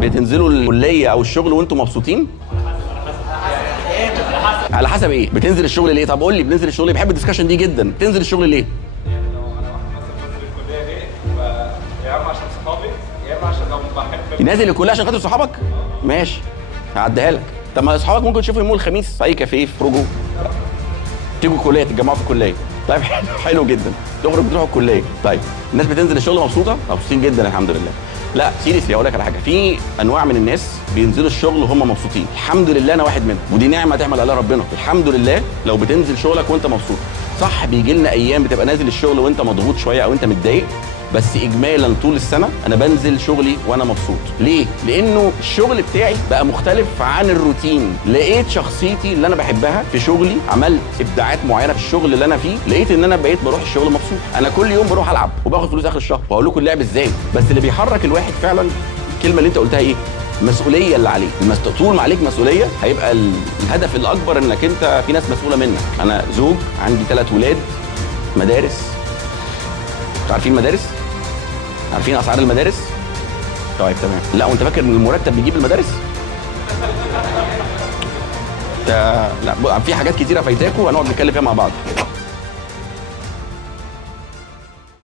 بتنزلوا الكليه او الشغل وانتم مبسوطين؟ على حسب ايه؟ بتنزل الشغل ليه؟ طب قول لي بننزل الشغل ليه؟ بحب الدسكشن دي جدا. تنزل الشغل ليه؟ يا اما عشان صحابي يا اما عشان لو بحب نازل الكليه عشان خاطر صحابك؟ ماشي هعديها لك. طب ما اصحابك ممكن تشوفوا يوم الخميس في اي كافيه، تخرجوا تيجوا الكليه، تتجمعوا في الكليه. طيب حلو جدا، تخرج تروحوا الكليه. طيب الناس بتنزل الشغل مبسوطه؟ مبسوطين جدا الحمد لله. لا سيريسلي اقول لك على حاجه، في انواع من الناس بينزلوا الشغل وهم مبسوطين، الحمد لله انا واحد منهم، ودي نعمه تحمد عليها ربنا. الحمد لله لو بتنزل شغلك وانت مبسوط. صح بيجي لنا ايام بتبقى نازل الشغل وانت مضغوط شويه او انت متضايق، بس اجمالا طول السنه انا بنزل شغلي وانا مبسوط. ليه؟ لانه الشغل بتاعي بقى مختلف عن الروتين، لقيت شخصيتي اللي انا بحبها في شغلي، عملت ابداعات معينه في الشغل اللي انا فيه، لقيت ان انا بقيت بروح الشغل مبسوط. انا كل يوم بروح العب وباخد فلوس اخر الشهر، وهقول لكم اللعب ازاي. بس اللي بيحرك الواحد فعلا الكلمه اللي انت قلتها ايه؟ المسؤوليه اللي عليك. طول ما عليك مسؤوليه هيبقى الهدف الاكبر انك انت في ناس مسؤوله منك. انا زوج، عندي 3 ولاد، مدارس. عارفين مدارس؟ عارفين اسعار المدارس؟ طيب تمام. لا وانت فاكر ان المرتب بيجيب المدارس؟ لا في حاجات كتيره فايتاكوا، هنقعد نتكلم فيها مع بعض.